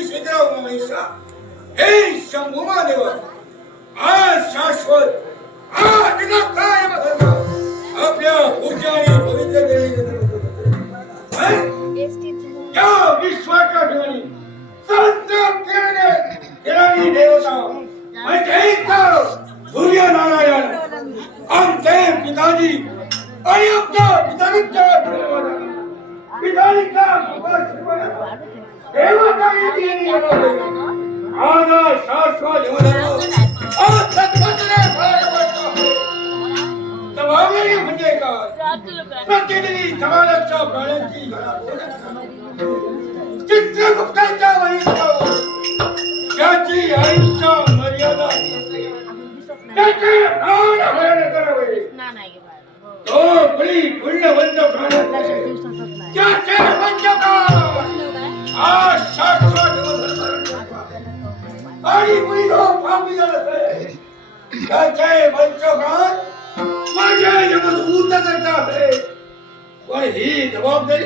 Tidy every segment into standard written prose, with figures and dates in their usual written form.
श्री शेखराव महेशा हे शंभू महादेव आज शाश्वत आज काय आपल्या पूजाने पवित्र केले या विश्वाच्या ठिकाणी सहस्र किरणे देवता म्हणजे सूर्य नारायण आमचे पिताजी आणि आमच्या पिताजींच्या पिताजींचा देवता येते आज शाश्वत आज सत्पथने सभागणी म्हणजे काय प्रतिनिधी समाजाच्या प्राण्यांची चित्रगुप्ताच्या वहीत त्याची आयुष्य मर्यादा त्याचे प्राण हरण करावे तो बळी पुण्यवंत प्राण त्याचे पंचकाल आज शाश्वत आणि पुढे तो पापी झाला त्याचे पंचकाल माझ्या यमदूत करता आहे पण ही जबाबदारी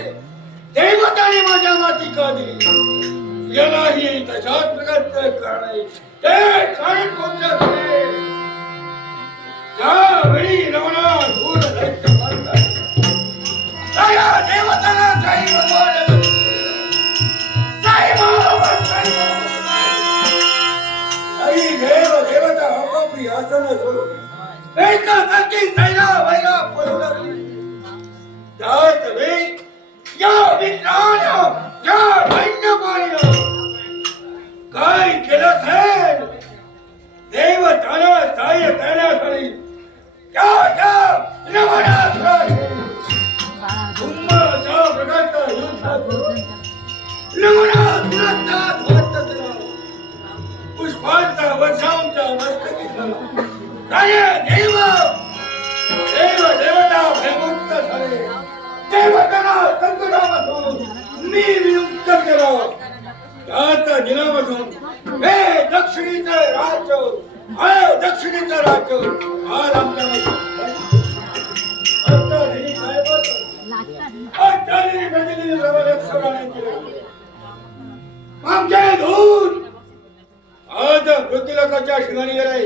देवताने माझ्या माती का दिली यालाही तशाच प्रकारचे कारण आहे ते कारण कोणतं आहे त्यावेळी रमणा दूर दैत्य मारतात त्या देवताला काही भगवान काही महाभक्त काही देव देवता आपापली आसनं सोडून एका जागी सैरा वैरा पळू लागली त्याच वेळी या विज्ञान या दैन्यमाने काय केलं असेल देवताला सहाय्य करण्यासाठी त्या नमनासाठी कुंभाच्या प्रकारचा युद्धात नमना दुरंतात वर्तत पुष्पांचा वर्षांच्या मस्तकी झाला देव देव देवता भयमुक्त झाले देवताला संकटापासून मी विमुक्त केलं त्याच्या दिनापासून हे दक्षिणेचं राज्य हा दक्षिणेचं राज्य आज आमच्या आमचे दूत आज मृत्यूलोकाच्या ठिकाणी गेले